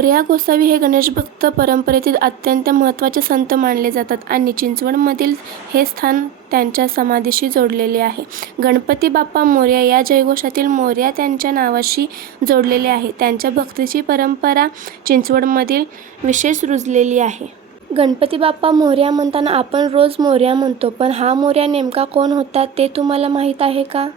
मोरया गोसावी हे गणेशभक्त परंपरेतील अत्यंत महत्त्वाचे संत मानले जातात आणि चिंचवडमधील हे स्थान त्यांच्या समाधीशी जोडलेले आहे. गणपती बाप्पा मोरया या जयघोषातील मोरया त्यांच्या नावाशी जोडलेले आहे. त्यांच्या भक्तीची परंपरा चिंचवडमधील विशेष रुजलेली आहे. गणपती बाप्पा मोरया म्हणताना आपण रोज मोरया म्हणतो, पण हा मोरया नेमका कोण होता ते तुम्हाला माहीत आहे का?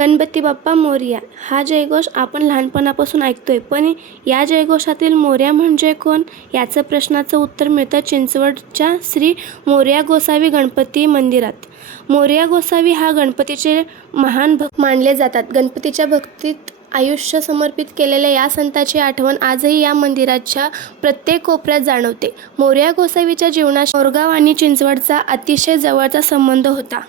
गणपती बाप्पा मोरया हा जयघोष आपण लहानपणापासून ऐकतोय, पण या जयघोषातील मोरया म्हणजे कोण याचं प्रश्नाचं उत्तर मिळतं चिंचवडच्या श्री मोरया गोसावी गणपती मंदिरात. मोरया गोसावी हा गणपतीचे महान भक्त मानले जातात. गणपतीच्या भक्तीत आयुष्य समर्पित केलेल्या या संताची आठवण आजही या मंदिराच्या प्रत्येक कोपऱ्यात जाणवते. मोरया गोसावीच्या जीवनाशी मोरगाव आणि चिंचवडचा अतिशय जवळचा संबंध होता.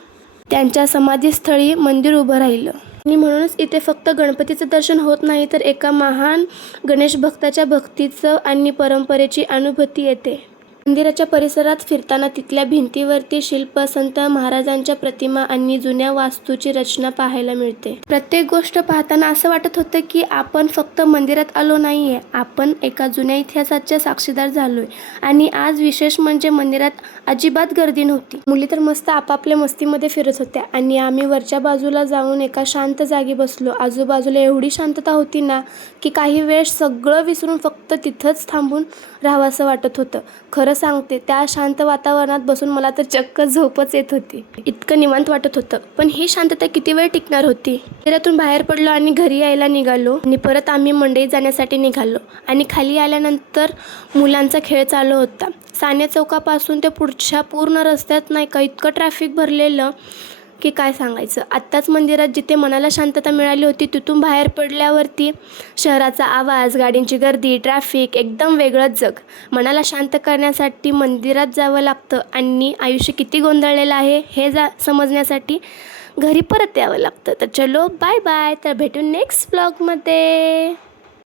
त्यांच्या समाधीस्थळी मंदिर उभं राहिलं आणि म्हणूनच इथे फक्त गणपतीचं दर्शन होत नाही, तर एका महान गणेश भक्ताच्या भक्तीचं आणि परंपरेची अनुभूती येते. मंदिराच्या परिसरात फिरताना तिथल्या भिंतीवरती शिल्प, संत महाराजांच्या प्रतिमा आणि जुन्या वास्तूची रचना पाहायला मिळते. प्रत्येक गोष्ट पाहताना असं वाटत होतं की आपण फक्त मंदिरात आलो नाहीये, आपण एका जुन्या इतिहासाचे साक्षीदार झालोय. आणि आज विशेष म्हणजे मंदिरात अजिबात गर्दी नव्हती. मुली तर मस्त आपापल्या मस्तीमध्ये फिरत होत्या आणि आम्ही वरच्या बाजूला जाऊन एका शांत जागी बसलो. आजूबाजूला एवढी शांतता होती ना की काही वेळ सगळं विसरून फक्त तिथंच थांबून राहावंसं वाटत होतं. खरं सांगते, त्या शांत वातावरणात बसून मला तर चक्क झोपच येत होती. इतकं निवांत वाटत होतं. पण ही शांतता किती वेळ टिकणार होती? मंदिरातून बाहेर पडलो आणि घरी यायला निघालो आणि परत आम्ही मंडईत जाण्यासाठी निघालो आणि खाली आल्यानंतर मुलांचा खेळ चालू होता. साने चौकापासून ते पुढच्या पूर्ण रस्त्यात नाही का इतकं ट्रॅफिक भरलेलं की काय सांगायचं. आत्ताच मंदिरात जिथे मनाला शांतता मिळाली होती, तिथून बाहेर पडल्यावरती शहराचा आवाज, गाडींची गर्दी, ट्रॅफिक, एकदम वेगळंच जग. मनाला शांत करण्यासाठी मंदिरात जावं लागतं आणि आयुष्य किती गोंधळलेलं आहे हे समजण्यासाठी घरी परत यावं लागतं. तर चलो बाय बाय. तर भेटू नेक्स्ट ब्लॉगमध्ये.